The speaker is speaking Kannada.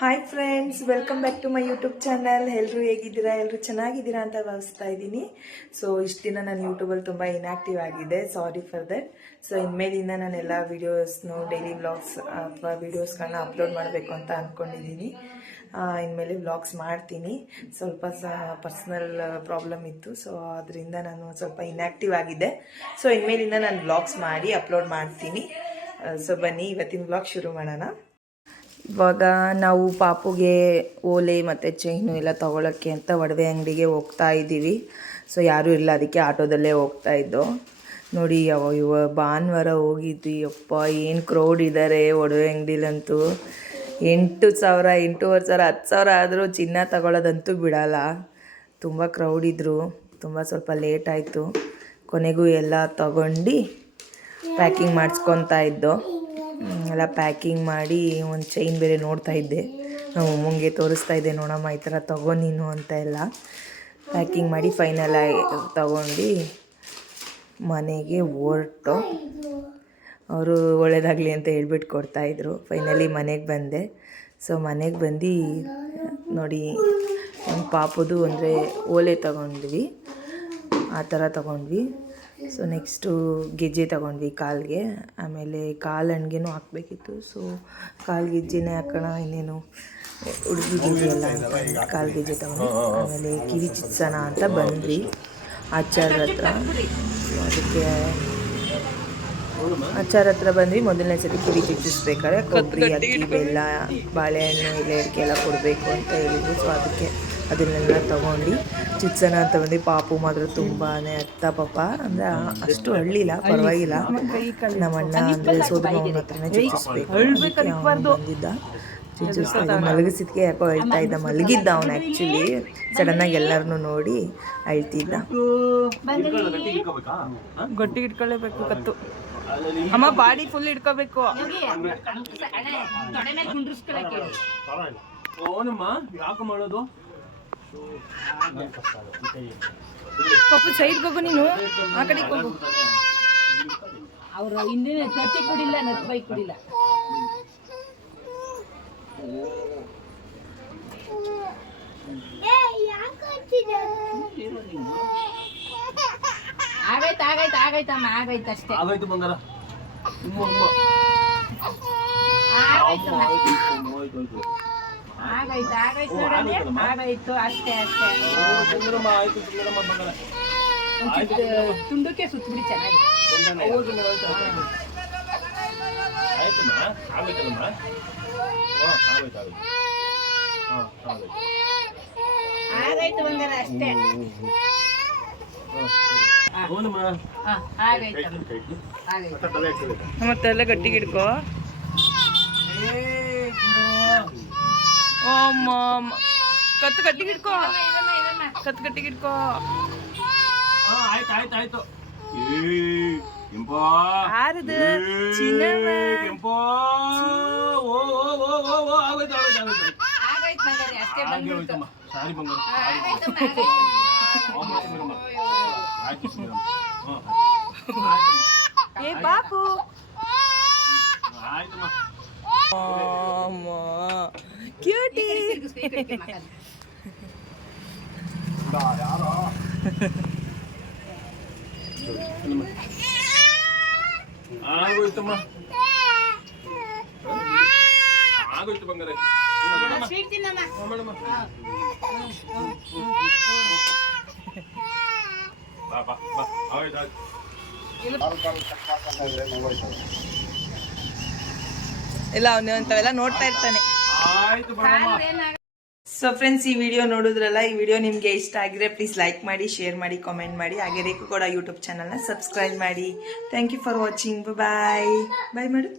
Hi friends welcome back to my YouTube channel ಎಲ್ಲರೂ ಹೇಗಿದ್ದೀರಾ? ಎಲ್ಲರೂ ಚೆನ್ನಾಗಿದ್ದೀರಾ ಅಂತ ಭಾವಿಸ್ತಾ ಇದ್ದೀನಿ. ಸೊ ಇಷ್ಟು ದಿನ ನಾನು ಯೂಟ್ಯೂಬಲ್ಲಿ ತುಂಬ ಇನ್ಆಕ್ಟಿವ್ ಆಗಿದೆ ಸಾರಿ ಫಾರ್ ದಟ್ ಸೊ ಇನ್ಮೇಲಿಂದ ನಾನು ಎಲ್ಲ ವೀಡಿಯೋಸ್ನು ಡೈಲಿ ವ್ಲಾಗ್ಸ್ ಅಥವಾ ವೀಡಿಯೋಸ್ಗಳನ್ನ ಅಪ್ಲೋಡ್ ಮಾಡಬೇಕು ಅಂತ ಅಂದ್ಕೊಂಡಿದ್ದೀನಿ ಇನ್ಮೇಲೆ ವ್ಲಾಗ್ಸ್ ಮಾಡ್ತೀನಿ. ಸ್ವಲ್ಪ ಪರ್ಸ್ನಲ್ ಪ್ರಾಬ್ಲಮ್ ಇತ್ತು. ಸೊ ಅದರಿಂದ ನಾನು ಸ್ವಲ್ಪ ಇನ್ಆಕ್ಟಿವ್ ಆಗಿದ್ದೆ. ಸೊ ಇನ್ಮೇಲಿಂದ ನಾನು ವ್ಲಾಗ್ಸ್ ಮಾಡಿ ಅಪ್ಲೋಡ್ ಮಾಡ್ತೀನಿ. ಸೊ ಬನ್ನಿ, ಇವತ್ತಿನ ವ್ಲಾಗ್ ಶುರು ಮಾಡೋಣ. ಇವಾಗ ನಾವು ಪಾಪುಗೆ ಓಲೆ ಮತ್ತು ಚೈನು ಎಲ್ಲ ತೊಗೊಳಕ್ಕೆ ಅಂತ ಒಡವೆ ಅಂಗಡಿಗೆ ಹೋಗ್ತಾ ಇದ್ದೀವಿ. ಸೊ ಯಾರೂ ಇಲ್ಲ, ಅದಕ್ಕೆ ಆಟೋದಲ್ಲೇ ಹೋಗ್ತಾ ಇದ್ದೋ. ನೋಡಿ ಯಾವ ಇವ ಭಾನುವಾರ ಹೋಗಿದ್ವಿ. ಅಪ್ಪ ಏನು ಕ್ರೌಡ್ ಇದ್ದಾರೆ ಒಡವೆ ಅಂಗಡಿಲಂತೂ. ಎಂಟು ಸಾವಿರ, ಎಂಟೂವರೆ ಸಾವಿರ, ಹತ್ತು ಸಾವಿರ ಆದರೂ ಚಿನ್ನ ತಗೊಳ್ಳೋದಂತೂ ಬಿಡಲ್ಲ. ತುಂಬ ಕ್ರೌಡ್ ಇದ್ದರು ತುಂಬ ಸ್ವಲ್ಪ ಲೇಟ್ ಆಯಿತು. ಕೊನೆಗೂ ಎಲ್ಲ ತಗೊಂಡು ಪ್ಯಾಕಿಂಗ್ ಮಾಡಿಸ್ಕೊತಾ ಇದ್ದೋ. ಎಲ್ಲ ಪ್ಯಾಕಿಂಗ್ ಮಾಡಿ ಒಂದು ಚೈನ್ ಬೇರೆ ನೋಡ್ತಾ ಇದ್ದೆ. ಅಮ್ಮಂಗೆ ತೋರಿಸ್ತಾ ಇದ್ದೆ, ನೋಡಮ್ಮ, ಈ ಥರ ತಗೋ ನೀನು ಅಂತ ಎಲ್ಲ. ಪ್ಯಾಕಿಂಗ್ ಮಾಡಿ ಫೈನಲ್ ಆಗಿ ತಗೊಂಡು ಮನೆಗೆ ಹೊರ್ಟು. ಅವರು ಒಳ್ಳೇದಾಗಲಿ ಅಂತ ಹೇಳ್ಬಿಟ್ಟು ಕೊಡ್ತಾಯಿದ್ರು ಫೈನಲಿ ಮನೆಗೆ ಬಂದೆ. ಸೊ ಮನೆಗೆ ಬಂದು ನೋಡಿ ನಮ್ಮ ಪಾಪದು ಅಂದರೆ ಓಲೆ ತಗೊಂಡ್ವಿ. ಆ ಥರ ತಗೊಂಡ್ವಿ. ಸೊ ನೆಕ್ಸ್ಟು ಗೆಜ್ಜೆ ತಗೊಂಡ್ವಿ ಕಾಲಿಗೆ. ಆಮೇಲೆ ಕಾಲು ಕಾಲಣಿಗೆನೂ ಹಾಕ್ಬೇಕಿತ್ತು. ಸೊ ಕಾಲು ಗೆಜ್ಜೆನೇ ಹಾಕೋಣ, ಇನ್ನೇನು ಹುಡುಗಿ ಗೆಜ್ಜೆ ಎಲ್ಲ ಅಂತ ಕಾಲು ಗೆಜ್ಜೆ ತಗೊಂಡು ಆಮೇಲೆ ಕಿವಿ ಚುಚ್ಚೋಣ ಅಂತ ಬಂದ್ವಿ. ಆಚಾರ್ಯ ಹತ್ರ ಅದಕ್ಕೆ ಆಚಾರ ಹತ್ರ ಬಂದ್ವಿ. ಮೊದಲನೇ ಸತಿ ಕಿವಿ ಚುಚ್ಚಿಸ್ಬೇಕಾದ್ರೆ ಕೊಬ್ಬರಿ ಅಕ್ಕಿ ಬೆಲ್ಲ ಬಾಳೆಹಣ್ಣು ಎಲೆ ಅಡಿಕೆ ಎಲ್ಲ ಕೊಡಬೇಕು ಅಂತ ಹೇಳಿದ್ರು. ಸೊ ಅದಕ್ಕೆ ಅದನ್ನೆಲ್ಲ ತೊಗೊಂಡು ಚುಚ್ಚನ ಅಂತ ಬಂದು ಪಾಪು ಮಾತ್ರ ತುಂಬಾ ಅತ್ತ ಪಾಪ. ಅಂದ್ರೆ ಅಷ್ಟು ಹಳ್ಳಿಲ್ಲ ಪರವಾಗಿಲ್ಲ. ನಮ್ಮ ಅಣ್ಣ ಅಂದರೆ ಸೋದರ ಹತ್ರನೇ ಚುಚ್ಚಿಸ್ಬೇಕು ಬಂದಿದ್ದ. ಚುಚ್ಚಿಸ್ತಾ ಮಲಗಿಸಿದ್ಕೆ ಯಾಕೋ ಅಳ್ತಾ ಇದ್ದ. ಮಲಗಿದ್ದ ಅವನು ಆ್ಯಕ್ಚುಲಿ ಸಡನ್ನಾಗಿ ಎಲ್ಲರನ್ನೂ ನೋಡಿ ಅಳ್ತಿದ್ದ. ಗಟ್ಟಿ ಇಟ್ಕೊಳ್ಳೇಬೇಕು ಕತ್ತು. ಅಮ್ಮ ಬಾಡಿ ಫುಲ್ ಇಟ್ಕೋಬೇಕು. ಅವನಮ್ಮ ಯಾಕೆ ಮಾಡೋದು? ಪಪ್ಪ ಸೈಡ್ಗೆ ಹೋಗು ನೀನು. ಆ ಕಡೆ ಹೋಗು. ಅವ್ರ ಹಿಂದಿನ ತಟ್ಟಿ ಕುಡಿಲ್ಲ ನೆಟ್ ಬೈಕ್ ಕುಡಿಲ್ಲ. ಆಗೈತ್ ಆಗೈತ್ ಆಗೈತಮ್ಮ ಆಗೈತೆ ಅಷ್ಟೇ. ಆಗೈತು ಬಂಗಾರ. ಆಗೈತ್ ಆಗೈತ್ ನೋಡನೆ ಆಗೈತು ಅಷ್ಟೇ ಅಷ್ಟೇ. ತುಂಡಕ್ಕೆ ಸುತ್ತಬಿಡಿ ಚೆನ್ನಾಗಿ. ಆಯ್ತು. ಆಯ್ತಮ್ಮ ಆಗೋಯ್ತಲ್ಲಮ್ಮ ಹ್ಞೂ ಆಗೋಯ್ತು ಆಗೋಯ್ತು. ಹಾಂ ಆಗೋಯ್ತು. ಆಗೈತು ಬಂಗಾರ ಅಷ್ಟೇ. ಹೌದಮ್ಮ ಹಾ ಆಗೈತಮ್ಮ ಆಗೈತು ಮತ್ತೆ ಎಲ್ಲ ಗಟ್ಟಿಗೆ ಇಟ್ಕೋ ಓ ಅಮ್ಮ ಅಮ್ಮ. ಕತ್ತು ಗಟ್ಟಿಗೆ ಹಿಡ್ಕೋ ಕತ್ತು ಗಟ್ಟಿಗೆ ಹಿಡ್ಕೋ ಹಾಂ ಆಯ್ತು ಆಯ್ತು ಆಯ್ತು ಆರದು ಚಿನ್ನಮ್ಮ ಕೆಂಪೋ ಓ ಓ ಓ ಓ ಓ ಆಗೋಯ್ತು ಆಗೋಯ್ತು ಆಗೋಯ್ತು ಸಾರಿ ಬಂಗಾರ ಅಷ್ಟೇ ಹಾಗೆ ಹೋಯ್ತಮ್ಮ ಸಾರಿ ಬಂಗಾರ ಆಗೈತಮ್ಮ ಅಮ್ಮ ಸುಂದರಮ್ಮ ಆಯ್ತು ಸುಂದರಮ್ಮ ಹಾಂ ಆಯ್ತಮ್ಮ ಏ ಪಾಪು ಆಯ್ತಮ್ಮ ಅಮ್ಮ ಕ್ಯೂಟಿ ಆಗೋಯ್ತಮ್ಮ ಆಗೋಯ್ತು ಬಂಗಾರ ಸ್ವೀಟ್ ತಿನ್ನಮ್ಮ ಬಾ ಬಾ ಬಾ ಆಗೋಯ್ತು ಆಯ್ತು ಇಲ್ಲ ಅವನು ಅಂತಾವೆಲ್ಲ ನೋಡ್ತಾ ಇರ್ತಾನೆ. ಸೊ ಫ್ರೆಂಡ್ಸ್ ಈ ವಿಡಿಯೋ ನೋಡಿದ್ರಲ್ಲ ಈ ವಿಡಿಯೋ ನಿಮಗೆ ಇಷ್ಟ ಆಗಿದ್ರೆ ಪ್ಲೀಸ್ ಲೈಕ್ ಮಾಡಿ ಶೇರ್ ಮಾಡಿ ಕಾಮೆಂಟ್ ಮಾಡಿ. ಹಾಗೆ ರೇಖು ಕೂಡ ಯೂಟ್ಯೂಬ್ ಚಾನಲ್ನ ಸಬ್ಸ್ಕ್ರೈಬ್ ಮಾಡಿ. Thank you for watching bye bye ಮಾಡು